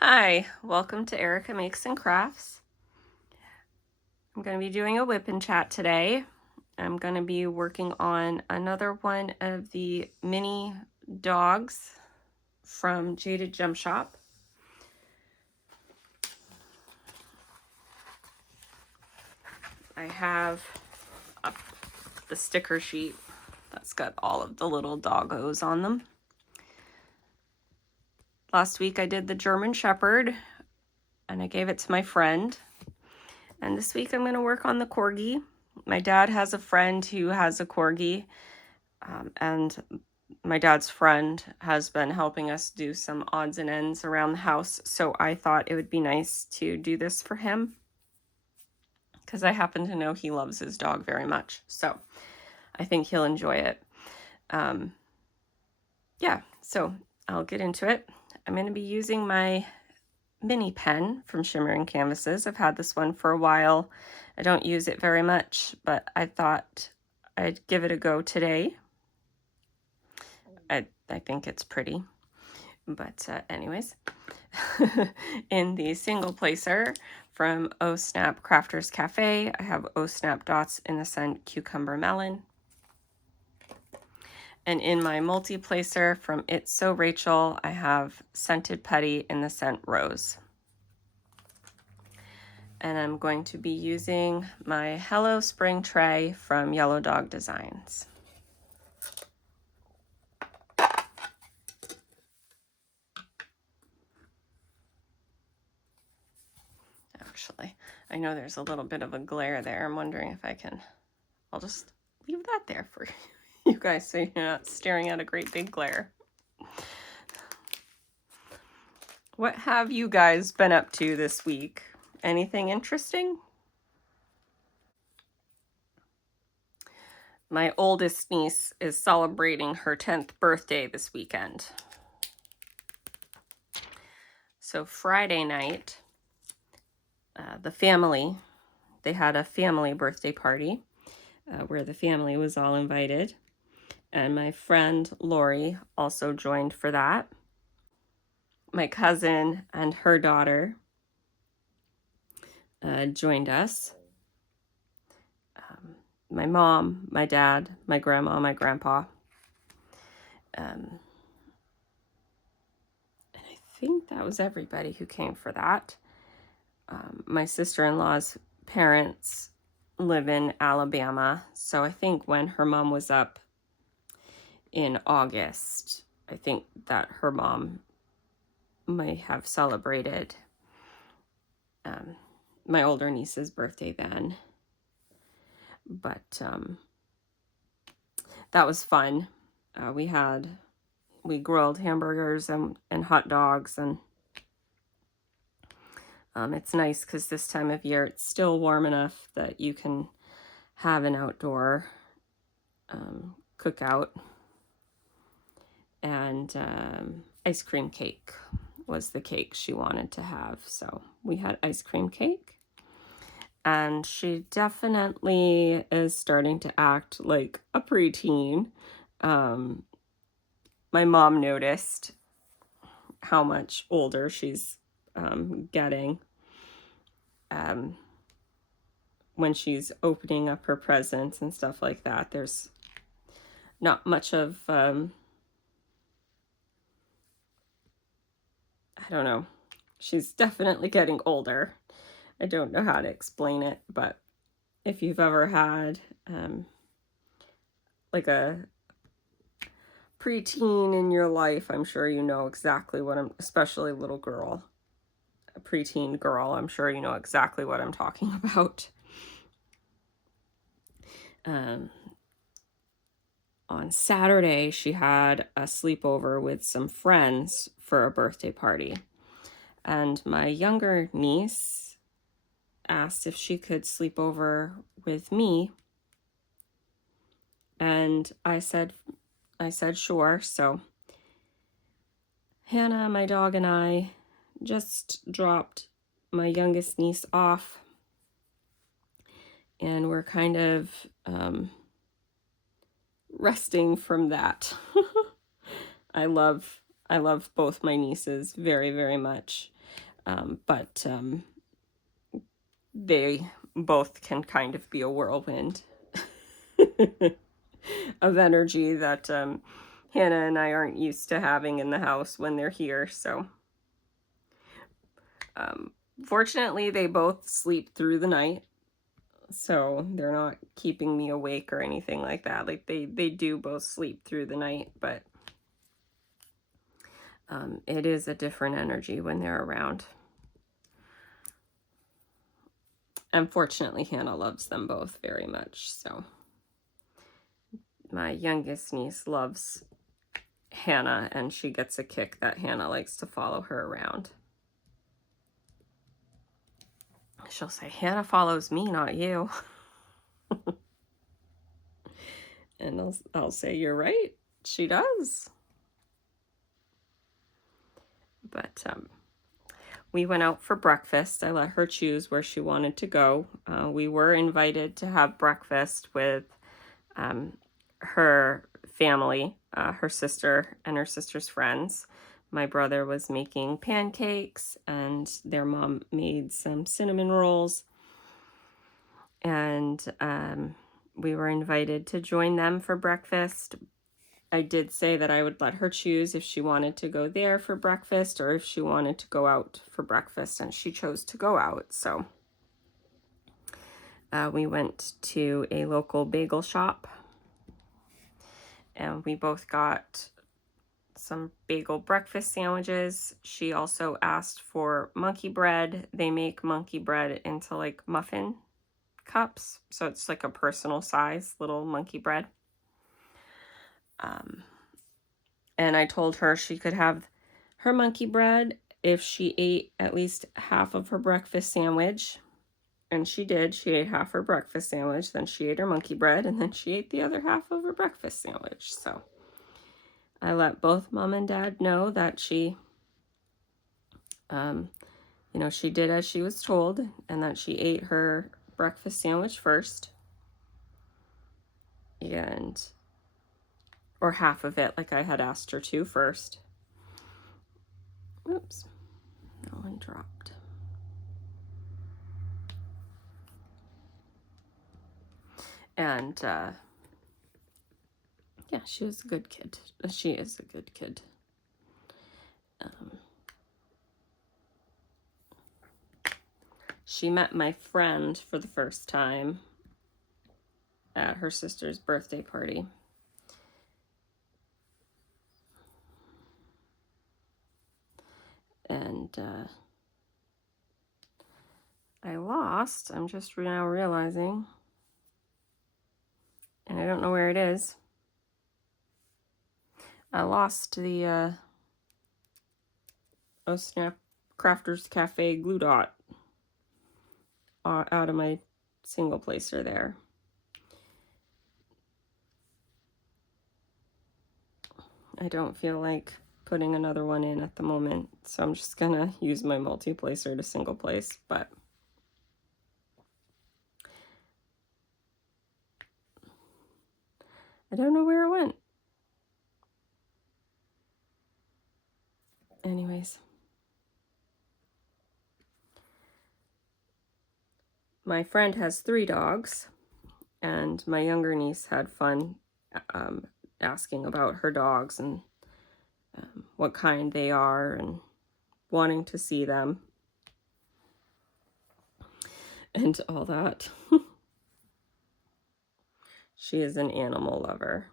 Hi, welcome to Erica Makes and Crafts. I'm going to be doing a WIP and chat today. I'm going to be working on another one of the mini dogs from Jaded Gem Shop. I have the sticker sheet that's got all of the little doggos on them. Last week I did the German Shepherd and I gave it to my friend. And this week I'm going to work on the Corgi. My dad has a friend who has a Corgi, and my dad's friend has been helping us do some odds and ends around the house, so I thought it would be nice to do this for him because I happen to know he loves his dog very much, so I think he'll enjoy it. Yeah, so I'll get into it. I'm going to be using my mini pen from Shimmering Canvases. I've had this one for a while. I don't use it very much, but I thought I'd give it a go today. I think it's pretty, but anyways, in the single placer from Oh Snap Crafters Cafe, I have Oh Snap dots in the scent Cucumber Melon. And in my multi-placer from It's So Rachel, I have Scented Putty in the scent Rose. And I'm going to be using my Hello Spring tray from Yellow Dog Designs. Actually, I know there's a little bit of a glare there. I'm wondering if I'll just leave that there for you guys so you're not staring at a great big glare. What have you guys been up to this week? Anything interesting? My oldest niece is celebrating her 10th birthday this weekend. So Friday night, the family, they had a family birthday party where the family was all invited. And my friend Lori also joined for that. My cousin and her daughter joined us. My mom, my dad, my grandma, my grandpa. And I think that was everybody who came for that. My sister-in-law's parents live in Alabama, so I think when her mom was up in August, I think that her mom might have celebrated my older niece's birthday then. But that was fun. We grilled hamburgers and hot dogs, and it's nice because this time of year it's still warm enough that you can have an outdoor cookout. And ice cream cake was the cake she wanted to have, so we had ice cream cake. And she definitely is starting to act like a preteen. My mom noticed how much older she's getting when she's opening up her presents and stuff like that. There's not much of, I don't know. She's definitely getting older. I don't know how to explain it, but if you've ever had like a preteen in your life, I'm sure you know exactly what especially little girl, a preteen girl, I'm sure you know exactly what I'm talking about. On Saturday, she had a sleepover with some friends for a birthday party. And my younger niece asked if she could sleep over with me. And I said sure. So Hannah, my dog, and I just dropped my youngest niece off. And we're kind of resting from that. I love both my nieces very, very much. but they both can kind of be a whirlwind of energy that Hannah and I aren't used to having in the house when they're here. So fortunately, they both sleep through the night, so they're not keeping me awake or anything like that. Like they do both sleep through the night, but it is a different energy when they're around. Unfortunately, Hannah loves them both very much. So my youngest niece loves Hannah, and she gets a kick that Hannah likes to follow her around. She'll say, Hannah follows me, not you. And I'll say, you're right, she does. But we went out for breakfast. I let her choose where she wanted to go. We were invited to have breakfast with her family, her sister and her sister's friends. My brother was making pancakes, and their mom made some cinnamon rolls. And we were invited to join them for breakfast. I did say that I would let her choose if she wanted to go there for breakfast or if she wanted to go out for breakfast, and she chose to go out. So we went to a local bagel shop, and we both got some bagel breakfast sandwiches. She also asked for monkey bread. They make monkey bread into like muffin cups, so it's like a personal size little monkey bread. And I told her she could have her monkey bread if she ate at least half of her breakfast sandwich. And she did. She ate half her breakfast sandwich, then she ate her monkey bread, and then she ate the other half of her breakfast sandwich. So I let both mom and dad know that she, you know, she did as she was told, and that she ate her breakfast sandwich first. Or half of it, like I had asked her to first. Oops, that one dropped. And yeah, she was a good kid. She is a good kid. She met my friend for the first time at her sister's birthday party. And I'm just now realizing, and I don't know where it is. I lost the Oh Snap Crafters Cafe glue dot out of my single placer there. I don't feel like putting another one in at the moment, so I'm just gonna use my multi-placer to single place, but I don't know where it went. Anyways, my friend has 3 dogs, and my younger niece had fun asking about her dogs and what kind they are and wanting to see them and all that. She is an animal lover.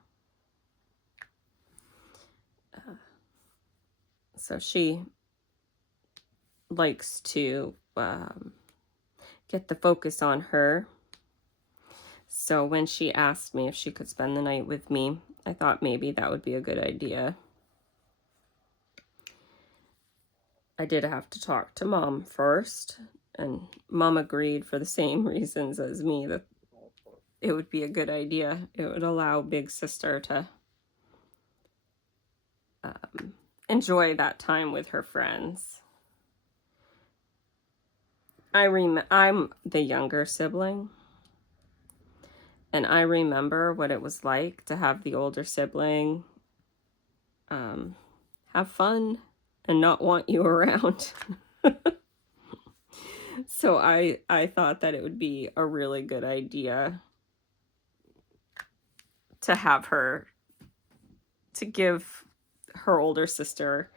So she likes to get the focus on her. So when she asked me if she could spend the night with me, I thought maybe that would be a good idea. I did have to talk to Mom first, and Mom agreed for the same reasons as me, that it would be a good idea. It would allow Big Sister to enjoy that time with her friends. I'm the younger sibling, and I remember what it was like to have the older sibling have fun and not want you around. So I thought that it would be a really good idea to have her, to give her older sister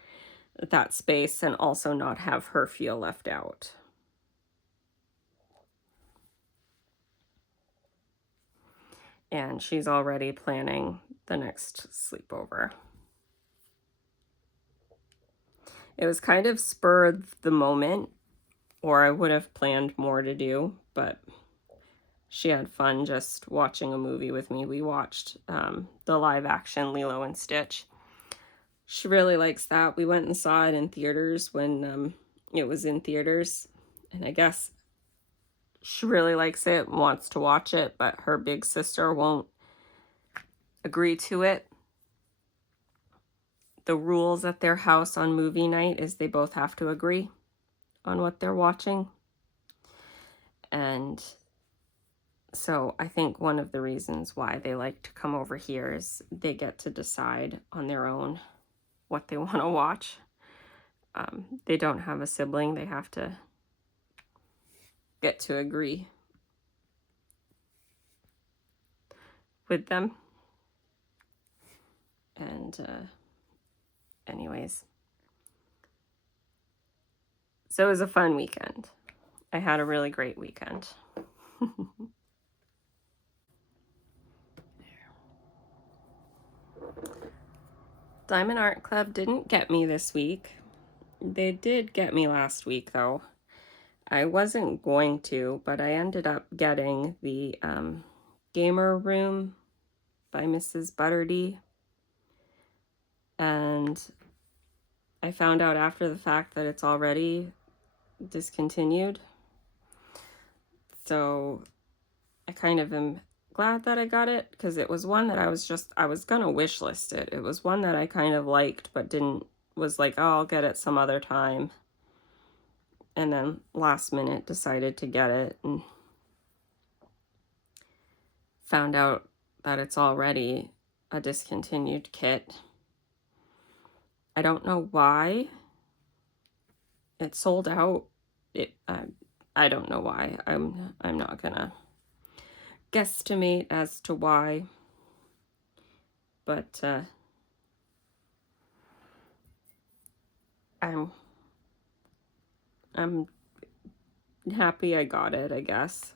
that space and also not have her feel left out. And she's already planning the next sleepover. It was kind of spur of the moment, or I would have planned more to do, but she had fun just watching a movie with me. We watched the live action Lilo and Stitch. She really likes that. We went and saw it in theaters when it was in theaters, and I guess she really likes it and wants to watch it, but her big sister won't agree to it. The rules at their house on movie night is they both have to agree on what they're watching. And so I think one of the reasons why they like to come over here is they get to decide on their own what they want to watch. They don't have a sibling. They have to get to agree with them. And anyways, so it was a fun weekend. I had a really great weekend. Diamond Art Club didn't get me this week. They did get me last week, though. I wasn't going to, but I ended up getting the Gamer Room by Mrs. Butterdy. And I found out after the fact that it's already discontinued. So I kind of am glad that I got it, because it was one that I was gonna wish list it. It was one that I kind of liked, but was like, oh, I'll get it some other time. And then last minute decided to get it and found out that it's already a discontinued kit. I don't know why it sold out. I don't know why. I'm not gonna guesstimate as to why, but I'm happy I got it, I guess.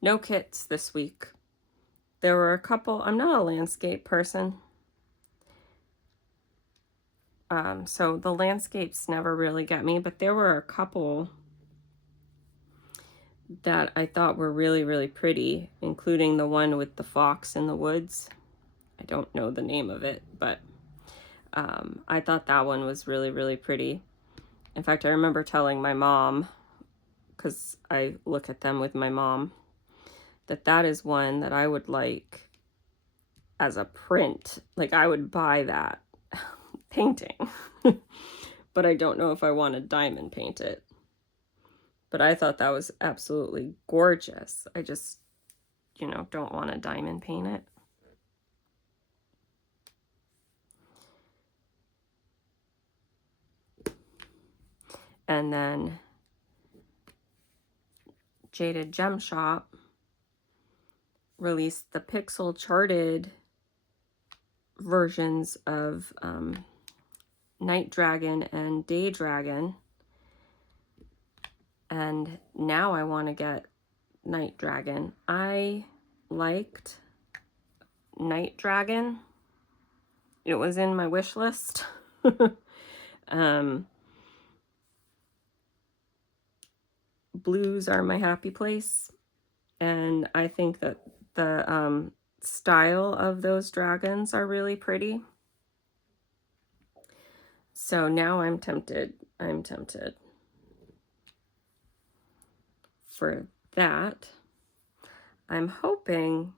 No kits this week. There were a couple. I'm not a landscape person, so the landscapes never really get me, but there were a couple that I thought were really, really pretty, including the one with the fox in the woods. I don't know the name of it, but I thought that one was really, really pretty. In fact, I remember telling my mom, because I look at them with my mom, that is one that I would like as a print. Like, I would buy that painting, but I don't know if I want to diamond paint it. But I thought that was absolutely gorgeous. I just, don't want to diamond paint it. And then Jaded Gem Shop released the pixel charted versions of Night Dragon and Day Dragon. And now I want to get Night Dragon. I liked Night Dragon. It was in my wish list. Blues are my happy place. And I think that the style of those dragons are really pretty. So now I'm tempted. For that. I'm hoping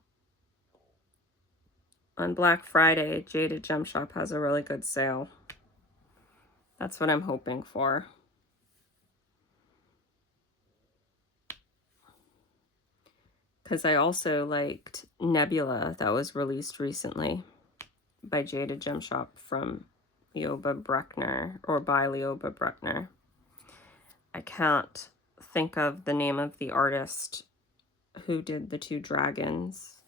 on Black Friday, Jaded Gem Shop has a really good sale. That's what I'm hoping for. because I also liked Nebula that was released recently by Jada Gem Shop from Leoba Bruckner, or by Leoba Bruckner. I can't think of the name of the artist who did the two dragons.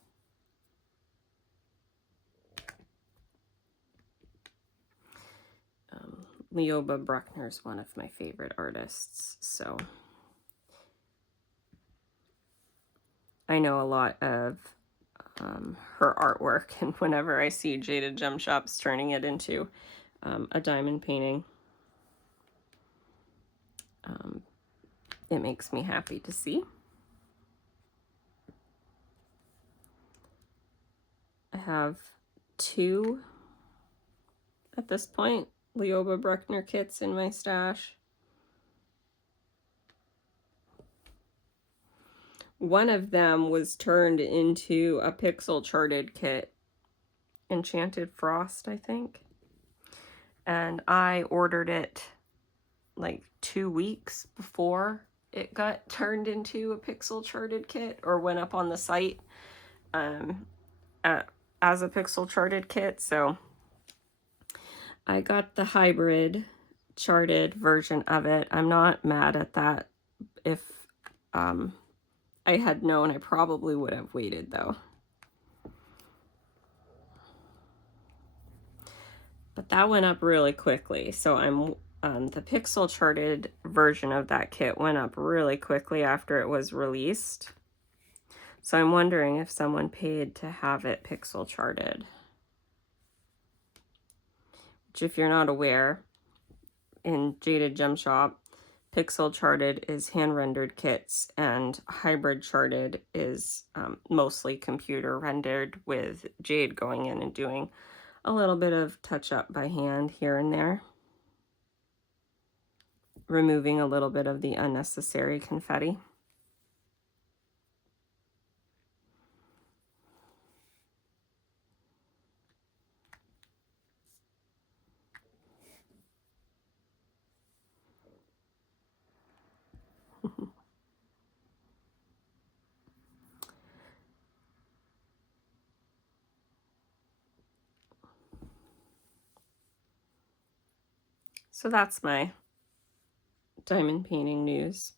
Leoba Bruckner is one of my favorite artists, so I know a lot of her artwork, and whenever I see Jada Gem Shops turning it into a diamond painting, it makes me happy to see. I have 2 at this point Leoba Bruckner kits in my stash. One of them was turned into a pixel charted kit, Enchanted Frost, I think. And I ordered it like 2 weeks before it got turned into a pixel charted kit, or went up on the site as a pixel charted kit. So I got the hybrid charted version of it. I'm not mad at that. If I had known, I probably would have waited though. But that went up really quickly. So the pixel charted version of that kit went up really quickly after it was released. So I'm wondering if someone paid to have it pixel charted. Which, if you're not aware, in Jada Gem Shop, pixel charted is hand rendered kits, and hybrid charted is mostly computer rendered, with Jade going in and doing a little bit of touch up by hand here and there, removing a little bit of the unnecessary confetti. So that's my diamond painting news.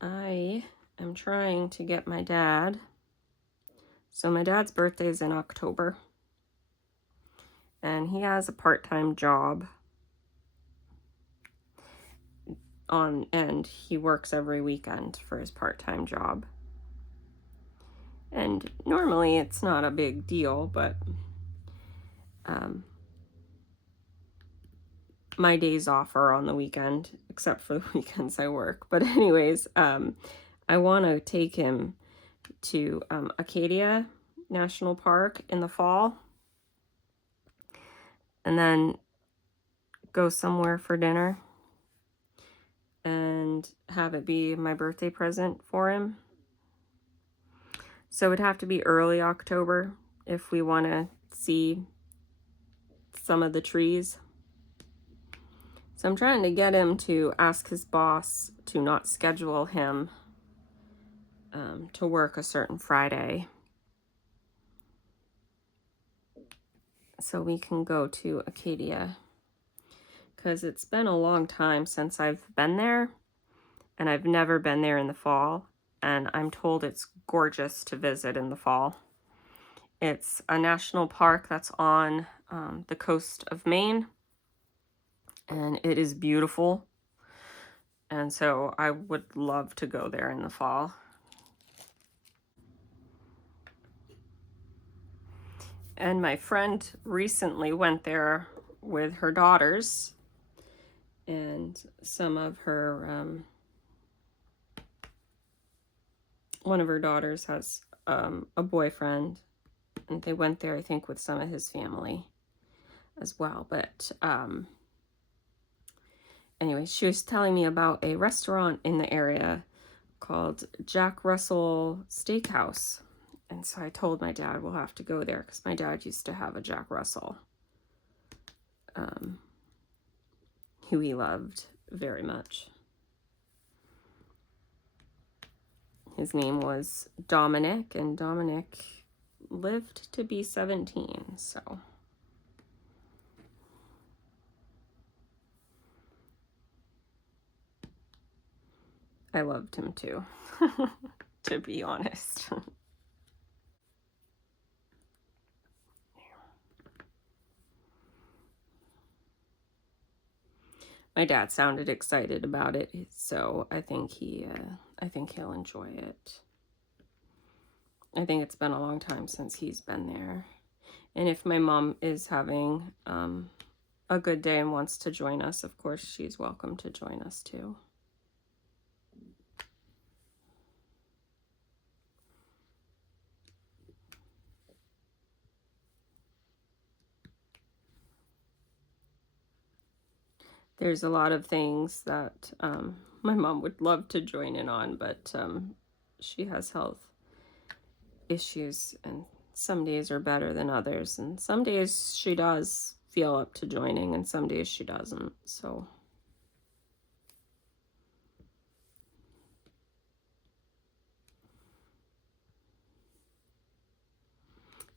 I am trying to get my dad. So my dad's birthday is in October, and he has a part-time job and he works every weekend for his part-time job. And normally it's not a big deal, but my days off are on the weekend, except for the weekends I work. But anyways, I want to take him to Acadia National Park in the fall, and then go somewhere for dinner and have it be my birthday present for him. So it'd have to be early October if we want to see some of the trees. So I'm trying to get him to ask his boss to not schedule him to work a certain Friday, so we can go to Acadia, because it's been a long time since I've been there, and I've never been there in the fall, and I'm told it's gorgeous to visit in the fall. It's a national park that's on the coast of Maine, and it is beautiful, and so I would love to go there in the fall. And my friend recently went there with her daughters, and some of her, one of her daughters has a boyfriend, and they went there, I think, with some of his family as well. But anyway, she was telling me about a restaurant in the area called Jack Russell Steakhouse. And so I told my dad we'll have to go there, because my dad used to have a Jack Russell, who he loved very much. His name was Dominic, and Dominic lived to be 17, so I loved him too, to be honest. My dad sounded excited about it, so I think he'll enjoy it. I think it's been a long time since he's been there. And if my mom is having a good day and wants to join us, of course, she's welcome to join us too. There's a lot of things that my mom would love to join in on, but she has health issues, and some days are better than others, and some days she does feel up to joining, and some days she doesn't. So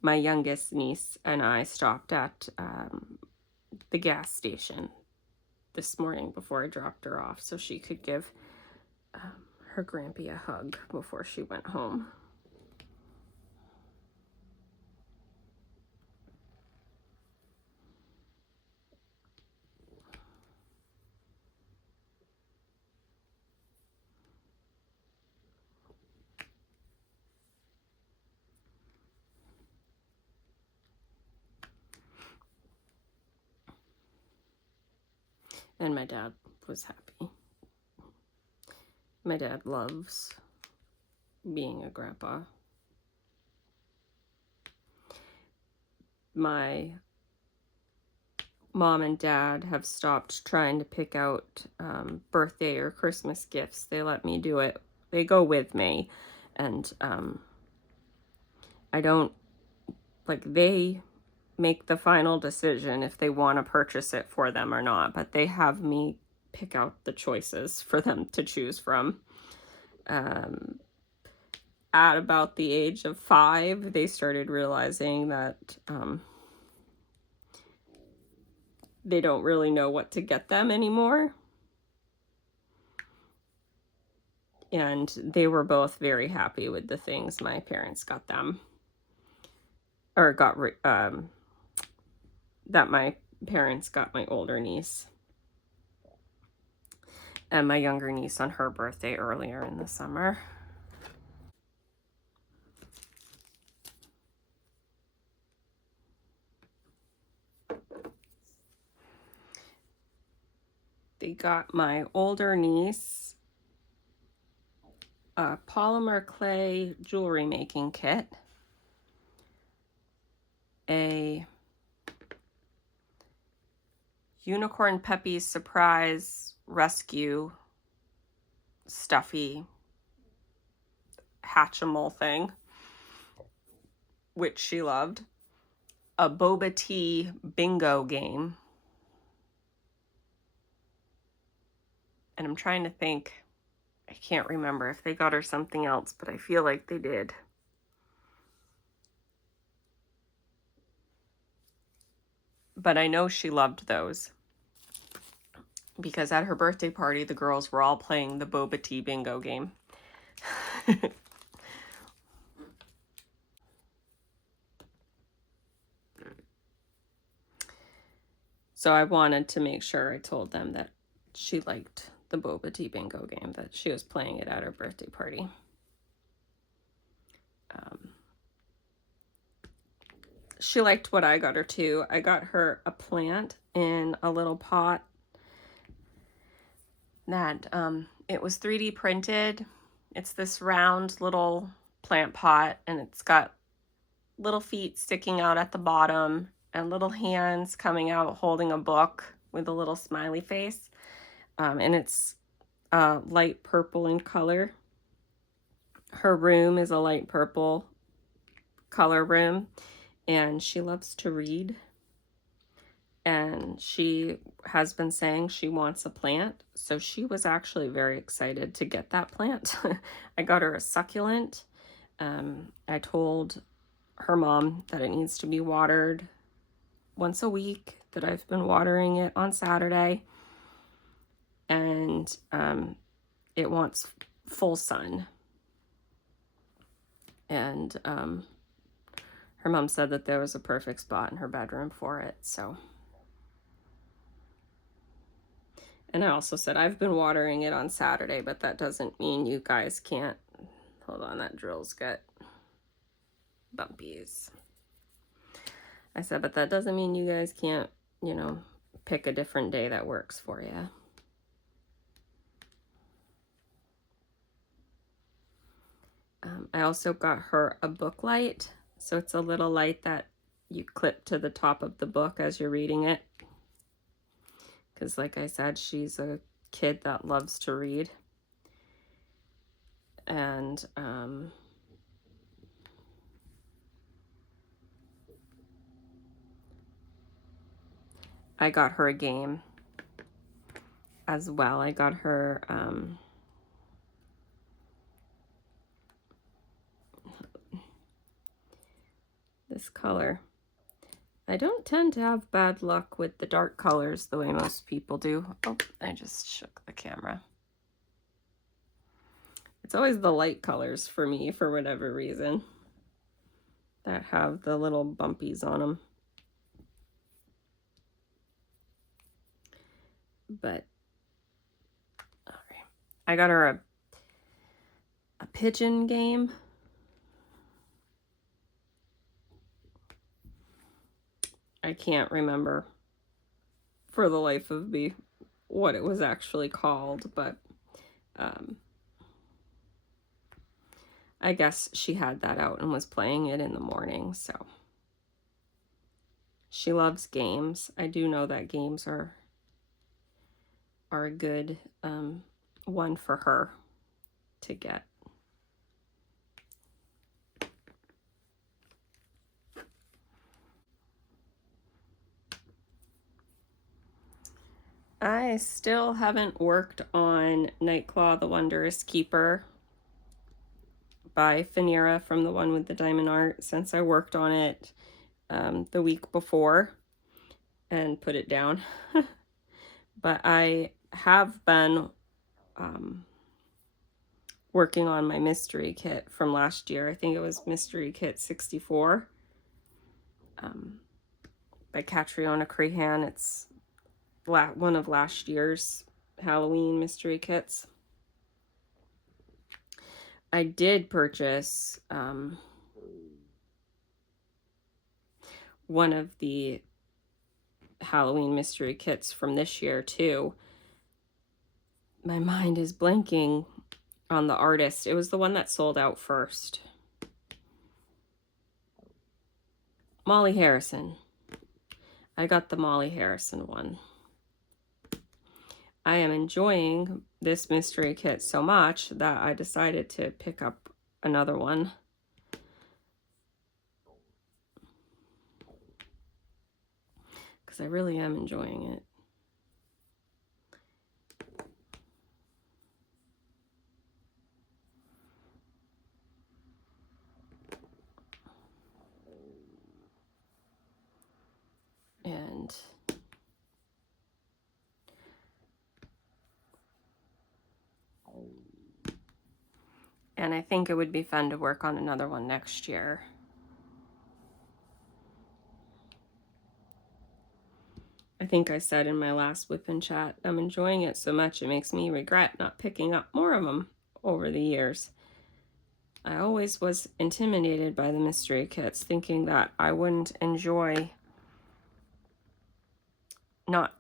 my youngest niece and I stopped at the gas station this morning before I dropped her off so she could give her grampy a hug before she went home. And my dad was happy. My dad loves being a grandpa. My mom and dad have stopped trying to pick out birthday or Christmas gifts. They let me do it. They go with me. And I don't, like, they make the final decision if they want to purchase it for them or not. But they have me pick out the choices for them to choose from. At about the age of 5, they started realizing that they don't really know what to get them anymore. And they were both very happy with the things my parents got them. Or that my parents got my older niece. And my younger niece on her birthday earlier in the summer. They got my older niece a polymer clay jewelry making kit, a Unicorn Peppy's Surprise Rescue stuffy Hatchimal thing, which she loved, a boba tea bingo game, and I'm trying to think, I can't remember if they got her something else, but I feel like they did. But I know she loved those because at her birthday party, the girls were all playing the boba tea bingo game. So I wanted to make sure I told them that she liked the boba tea bingo game, that she was playing it at her birthday party. She liked what I got her too. I got her a plant in a little pot that it was 3D printed. It's this round little plant pot, and it's got little feet sticking out at the bottom and little hands coming out holding a book with a little smiley face. And it's light purple in color. Her room is a light purple color room, and she loves to read. and she has been saying she wants a plant, so she was actually very excited to get that plant. I got her a succulent. I told her mom that it needs to be watered once a week, that I've been watering it on Saturday, and it wants full sun. And her mom said that there was a perfect spot in her bedroom for it, so. And I also said I've been watering it on Saturday, but that doesn't mean you guys can't. Hold on, that drill's got bumpies. I said, but that doesn't mean you guys can't, you know, pick a different day that works for you. I also got her a book light. So it's a little light that you clip to the top of the book as you're reading it. Because like I said, she's a kid that loves to read. And I got her a game as well. I got her this color. I don't tend to have bad luck with the dark colors the way most people do. Oh, I just shook the camera. It's always the light colors for me, for whatever reason, that have the little bumpies on them. But all right, I got her a pigeon game. I can't remember for the life of me what it was actually called, but I guess she had that out and was playing it in the morning, so. She loves games. I do know that games are a good one for her to get. I still haven't worked on Nightclaw, the Wondrous Keeper by Finira from the one with the diamond art, since I worked on it the week before and put it down. But I have been working on my mystery kit from last year. I think it was Mystery Kit 64 by Catriona Crehan. It's one of last year's Halloween mystery kits. I did purchase one of the Halloween mystery kits from this year too. My mind is blanking on the artist. It was the one that sold out first. Molly Harrison. I got the Molly Harrison one. I am enjoying this mystery kit so much that I decided to pick up another one. Because I really am enjoying it. And I think it would be fun to work on another one next year. I think I said in my last WIP and chat, I'm enjoying it so much it makes me regret not picking up more of them over the years. I always was intimidated by the mystery kits, thinking that I wouldn't enjoy not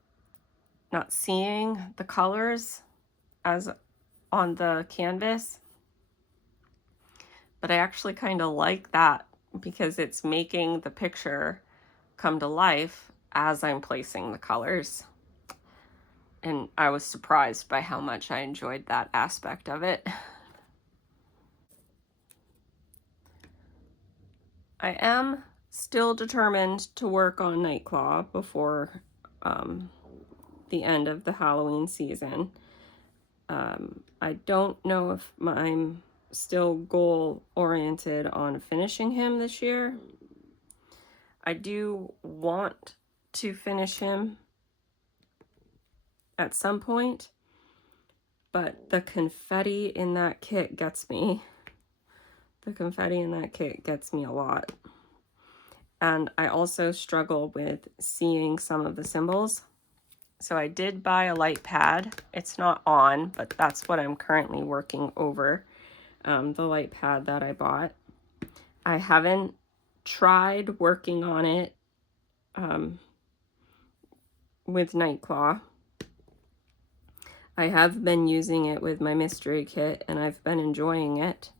seeing the colors as on the canvas. But I actually kind of like that because it's making the picture come to life as I'm placing the colors. And I was surprised by how much I enjoyed that aspect of it. I am still determined to work on Nightclaw before the end of the Halloween season. I don't know if I'm still goal-oriented on finishing him this year. I do want to finish him at some point, but the confetti in that kit gets me. The confetti in that kit gets me a lot. And I also struggle with seeing some of the symbols. So I did buy a light pad. It's not on, but that's what I'm currently working over, the light pad that I bought. I haven't tried working on it with Nightclaw. I have been using it with my mystery kit, and I've been enjoying it.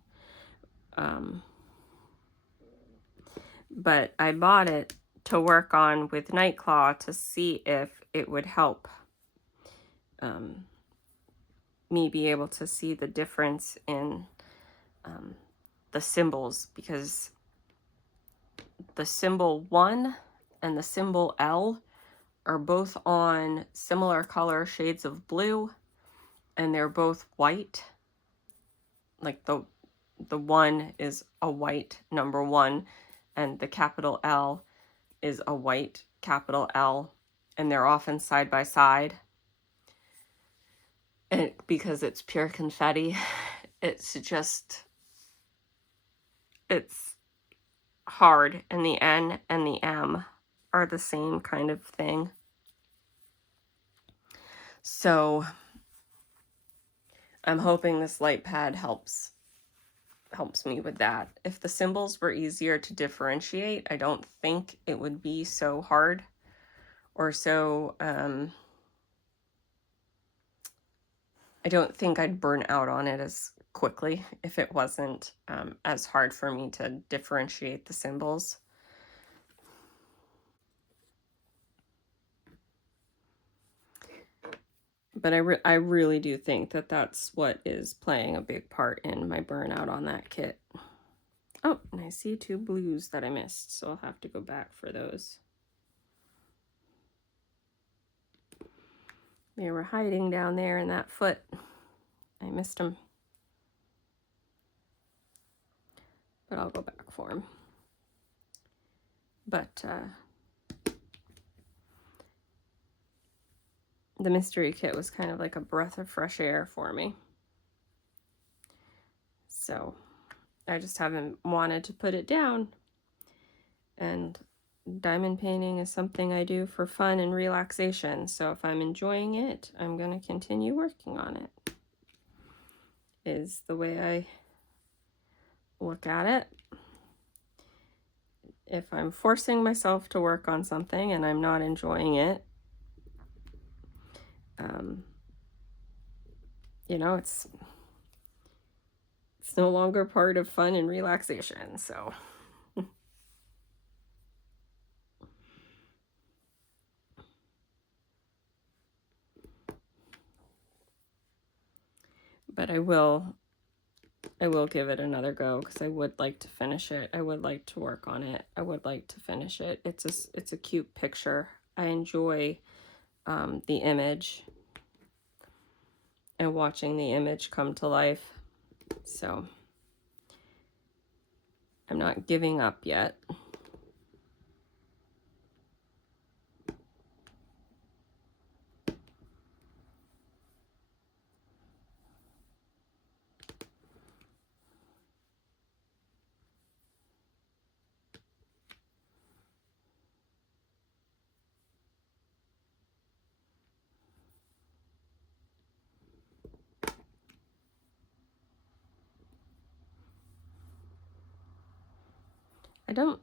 But I bought it to work on with Nightclaw to see if it would help me be able to see the difference in the symbols, because the symbol 1 and the symbol L are both on similar color shades of blue, and they're both white. Like the 1 is a white number 1, and the capital L is a white capital L, and they're often side by side. And because it's pure confetti, it's hard, and the N and the M are the same kind of thing. So I'm hoping this light pad helps me with that. If the symbols were easier to differentiate, I don't think it would be so hard or so, I don't think I'd burn out on it as quickly if it wasn't as hard for me to differentiate the symbols. But I really do think that that's what is playing a big part in my burnout on that kit. Oh, and I see 2 blues that I missed, so I'll have to go back for those. They were hiding down there in that foot. I missed them. But I'll go back for them. But the mystery kit was kind of like a breath of fresh air for me. So I just haven't wanted to put it down. And diamond painting is something I do for fun and relaxation. So if I'm enjoying it, I'm going to continue working on it, is the way I look at it. If I'm forcing myself to work on something and I'm not enjoying it, you know, it's no longer part of fun and relaxation. So but I will give it another go, because I would like to finish it. I would like to work on it. I would like to finish it. It's a cute picture. I enjoy the image and watching the image come to life. So I'm not giving up yet. I don't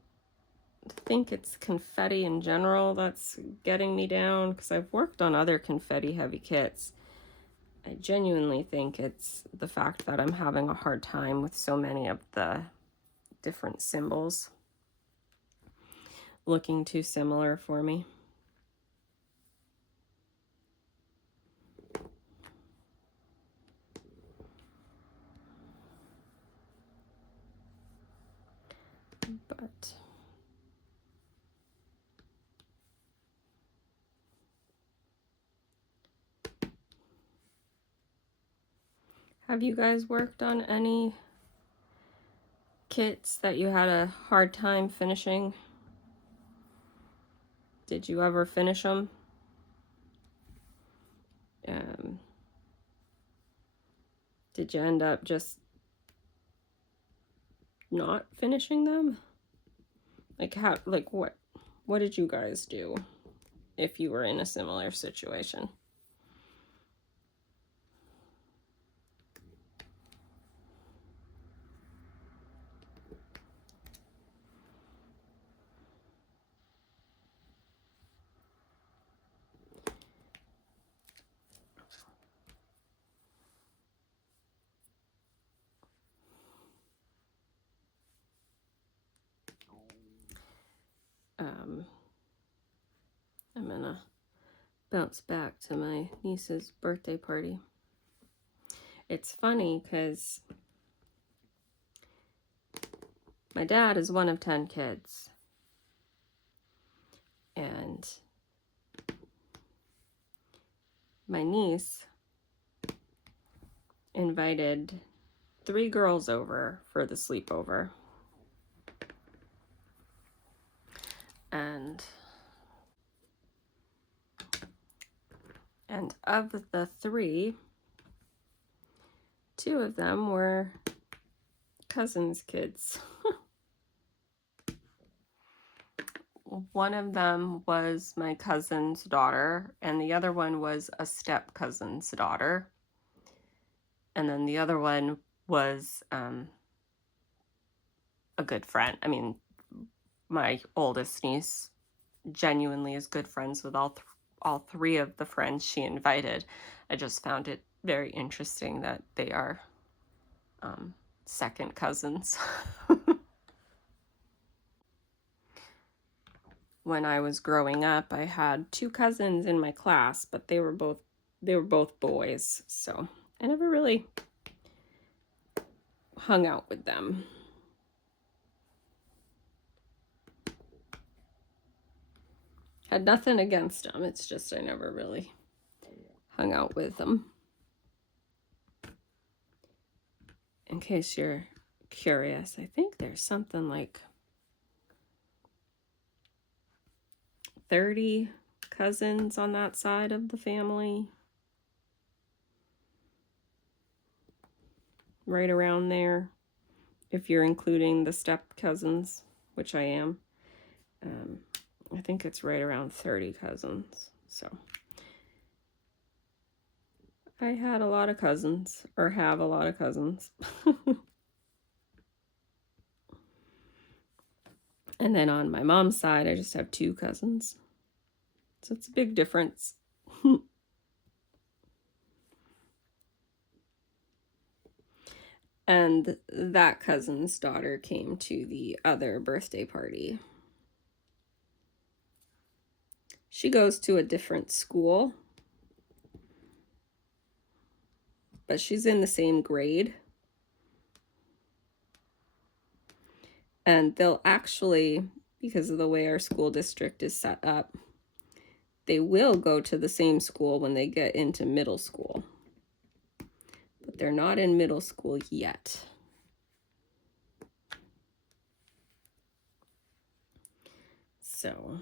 think it's confetti in general that's getting me down, because I've worked on other confetti heavy kits. I genuinely think it's the fact that I'm having a hard time with so many of the different symbols looking too similar for me. But Have you guys worked on any kits that you had a hard time finishing? Did you ever finish them? Did you end up just not finishing them? Like what did you guys do if you were in a similar situation? I'm gonna bounce back to my niece's birthday party. It's funny because my dad is one of 10 kids, and my niece invited 3 girls over for the sleepover. And of the 3, 2 of them were cousins' kids. One of them was my cousin's daughter, and the other one was a step cousin's daughter. And then the other one was a good friend. I mean, my oldest niece genuinely is good friends with all 3 of the friends she invited. I just found it very interesting that they are second cousins. When I was growing up, I had 2 cousins in my class, but they were both boys, so I never really hung out with them. Had nothing against them, it's just I never really hung out with them. In case you're curious, I think there's something like 30 cousins on that side of the family. Right around there, if you're including the step cousins, which I am. I think it's right around 30 cousins. So I had a lot of cousins, or have a lot of cousins. And then on my mom's side, I just have 2 cousins. So it's a big difference. And that cousin's daughter came to the other birthday party. She goes to a different school, but she's in the same grade. And they'll actually, because of the way our school district is set up, they will go to the same school when they get into middle school. But they're not in middle school yet. So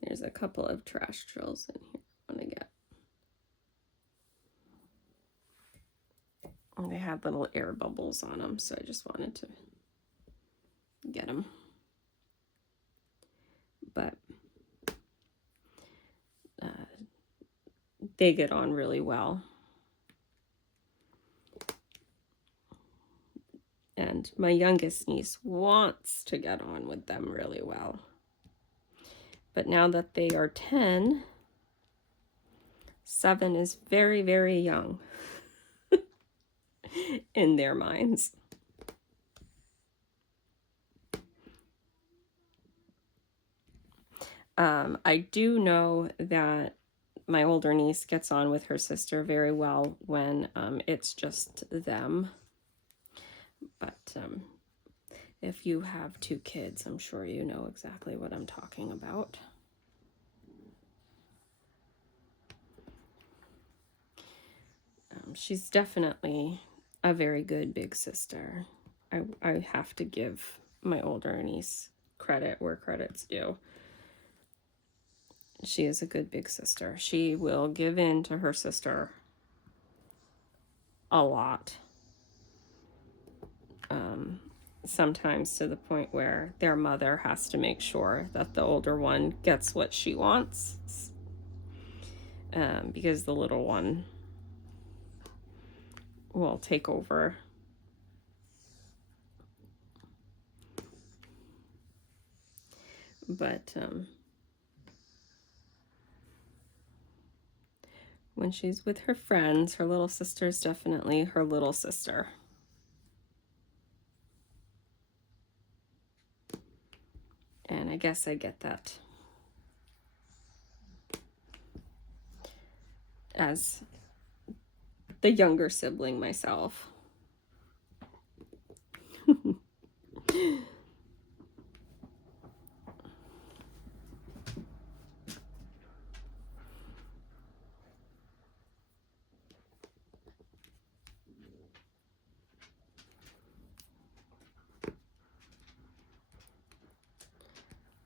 there's a couple of trash drills in here I want to get. And they had little air bubbles on them, so I just wanted to get them. But they get on really well. And my youngest niece wants to get on with them really well. But now that they are 10, 7 is very, very young in their minds. I do know that my older niece gets on with her sister very well when it's just them. But If you have 2 kids, I'm sure you know exactly what I'm talking about. She's definitely a very good big sister. I have to give my older niece credit where credit's due. She is a good big sister. She will give in to her sister a lot. Sometimes to the point where their mother has to make sure that the older one gets what she wants, because the little one will take over. But when she's with her friends, her little sister is definitely her little sister. And I guess I get that as the younger sibling myself.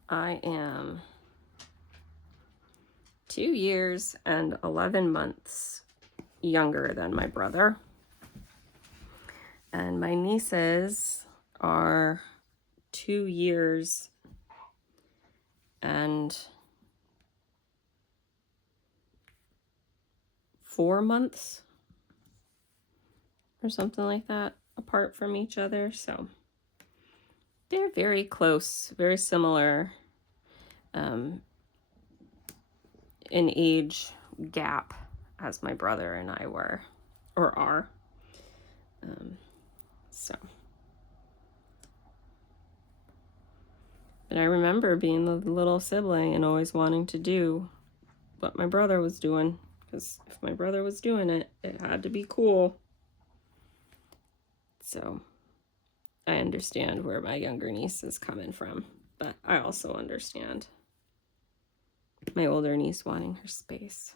I am 2 years and 11 months younger than my brother. And my nieces are 2 years and 4 months or something like that apart from each other. So they're very close, very similar in age gap as my brother and I were, or are. So, but I remember being the little sibling and always wanting to do what my brother was doing, because if my brother was doing it, it had to be cool. So I understand where my younger niece is coming from, but I also understand my older niece wanting her space.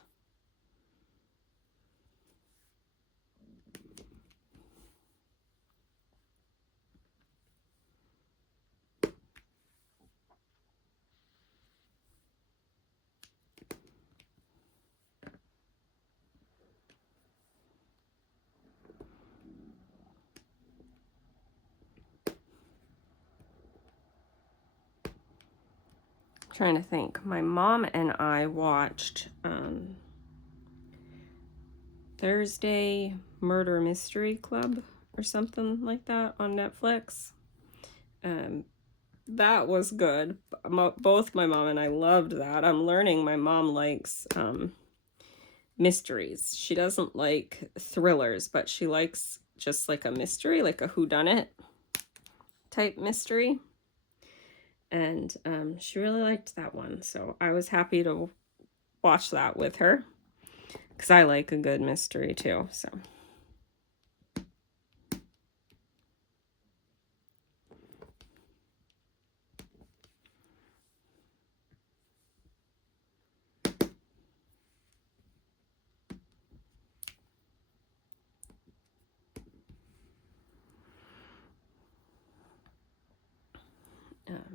Trying to think. My mom and I watched Thursday Murder Mystery Club or something like that on Netflix. That was good. Both my mom and I loved that. I'm learning my mom likes mysteries. She doesn't like thrillers, but she likes just like a mystery, like a whodunit type mystery. And she really liked that one. So I was happy to watch that with her, because I like a good mystery too. So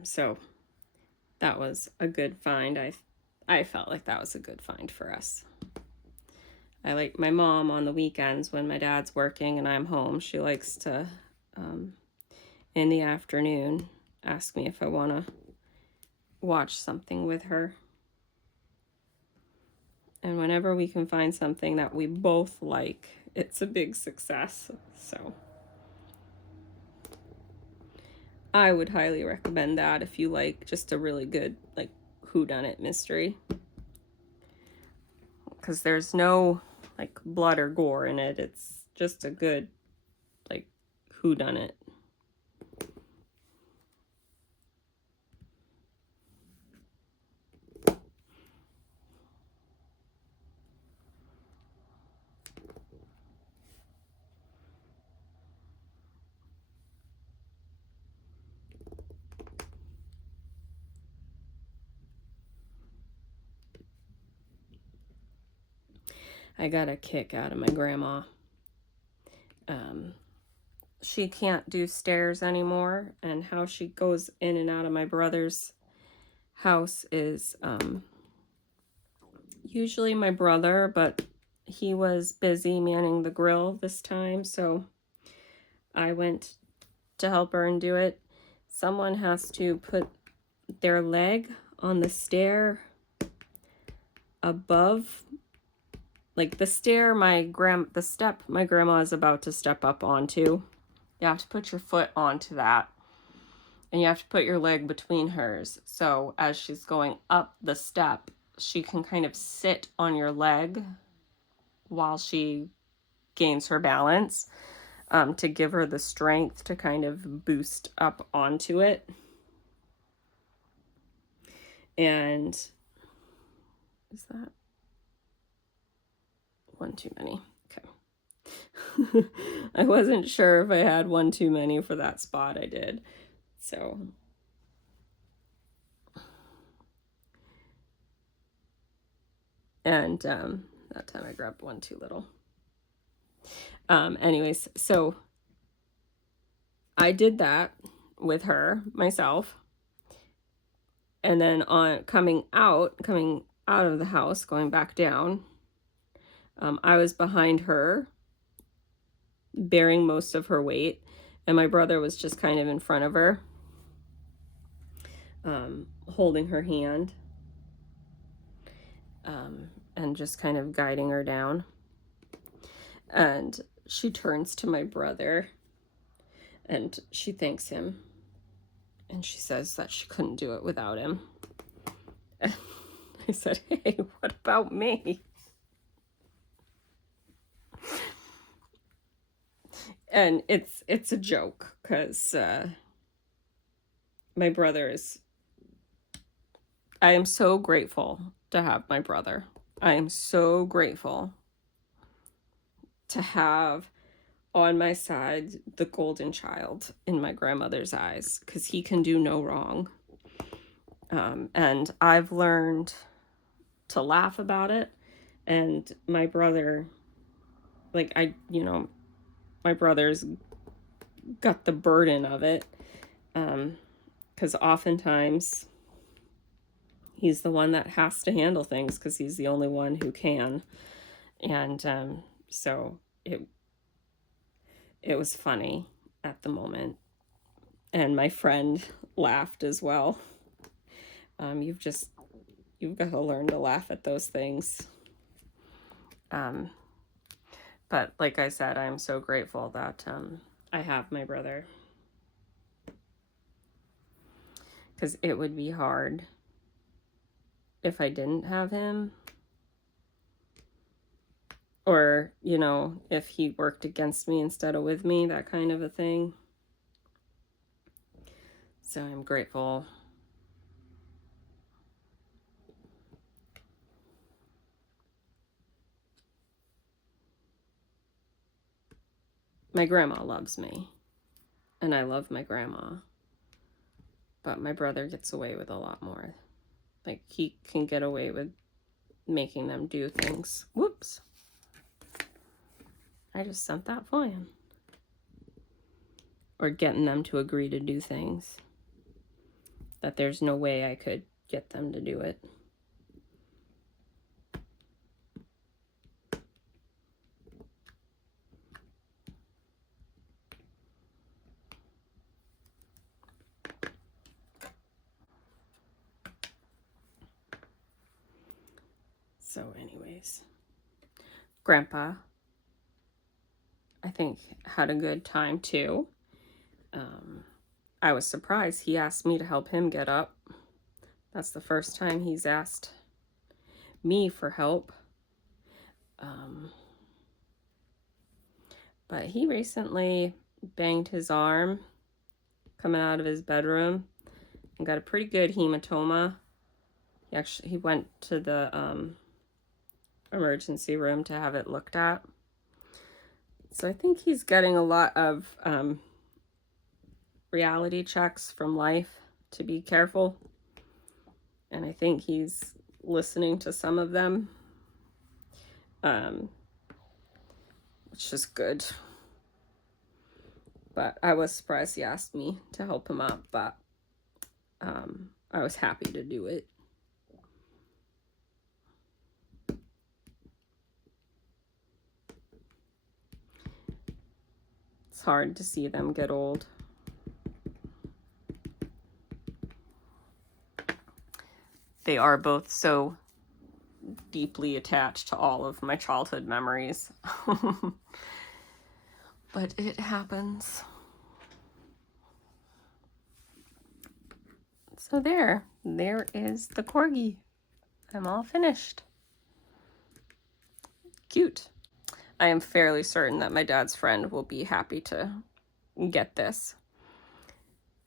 so that was a good find. I felt like that was a good find for us. I like my mom on the weekends when my dad's working and I'm home. She likes to, in the afternoon, ask me if I want to watch something with her. And whenever we can find something that we both like, it's a big success. So I would highly recommend that if you like just a really good, like, whodunit mystery. Because there's no, like, blood or gore in it. It's just a good, like, whodunit. I got a kick out of my grandma. She can't do stairs anymore, and how she goes in and out of my brother's house is usually my brother, but he was busy manning the grill this time, so I went to help her and do it. Someone has to put their leg on the stair above, like the stair the step my grandma is about to step up onto. You have to put your foot onto that, and you have to put your leg between hers, so as she's going up the step, she can kind of sit on your leg while she gains her balance, to give her the strength to kind of boost up onto it. And is that one too many? Okay. I wasn't sure if I had one too many for that spot. I did. So and that time I grabbed one too little. Anyways, so I did that with her myself, and then on coming out of the house, going back down, I was behind her, bearing most of her weight, and my brother was just kind of in front of her, holding her hand, and just kind of guiding her down. And she turns to my brother and she thanks him, and she says that she couldn't do it without him. And I said, hey, what about me? And it's a joke, because my brother is, I am so grateful to have my brother. I am so grateful to have on my side the golden child in my grandmother's eyes, because he can do no wrong. And I've learned to laugh about it. And my brother, like, my brother's got the burden of it, because oftentimes he's the one that has to handle things, because he's the only one who can. And so it was funny at the moment, and my friend laughed as well. You've got to learn to laugh at those things. But like I said, I'm so grateful that I have my brother, because it would be hard if I didn't have him, or, if he worked against me instead of with me, that kind of a thing. So I'm grateful. My grandma loves me, and I love my grandma, but my brother gets away with a lot more. Like, he can get away with making them do things. Whoops. I just sent that flying. Or getting them to agree to do things that there's no way I could get them to do it. So anyways, Grandpa, I think, had a good time too. I was surprised he asked me to help him get up. That's the first time he's asked me for help. But he recently banged his arm coming out of his bedroom and got a pretty good hematoma. He went to the emergency room to have it looked at. So I think he's getting a lot of reality checks from life to be careful. And I think he's listening to some of them. which is good. But I was surprised he asked me to help him up, but I was happy to do it. It's hard to see them get old. They are both so deeply attached to all of my childhood memories. But it happens. So there is the corgi. I'm all finished. Cute. I am fairly certain that my dad's friend will be happy to get this.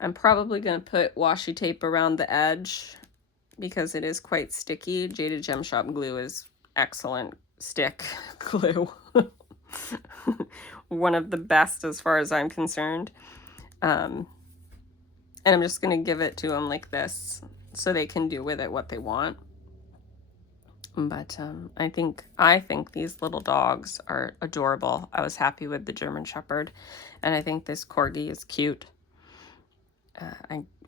I'm probably going to put washi tape around the edge because it is quite sticky. Jaded Gem Shop glue is excellent stick glue. One of the best as far as I'm concerned. And I'm just going to give it to them like this so they can do with it what they want. But I think these little dogs are adorable. I was happy with the German Shepherd, and I think this corgi is cute.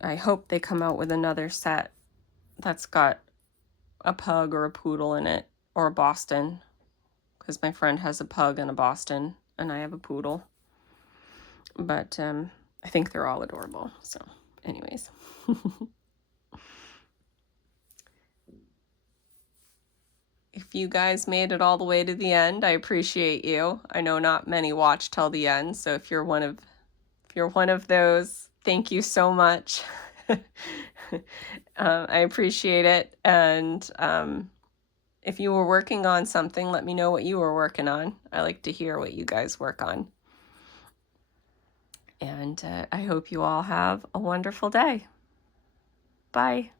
I hope they come out with another set that's got a pug or a poodle in it, or a Boston, because my friend has a pug and a Boston, and I have a poodle. But I think they're all adorable. So, anyways. If you guys made it all the way to the end, I appreciate you. I know not many watch till the end, so if you're one of those, thank you so much. I appreciate it. And if you were working on something, let me know what you were working on. I like to hear what you guys work on. And I hope you all have a wonderful day. Bye.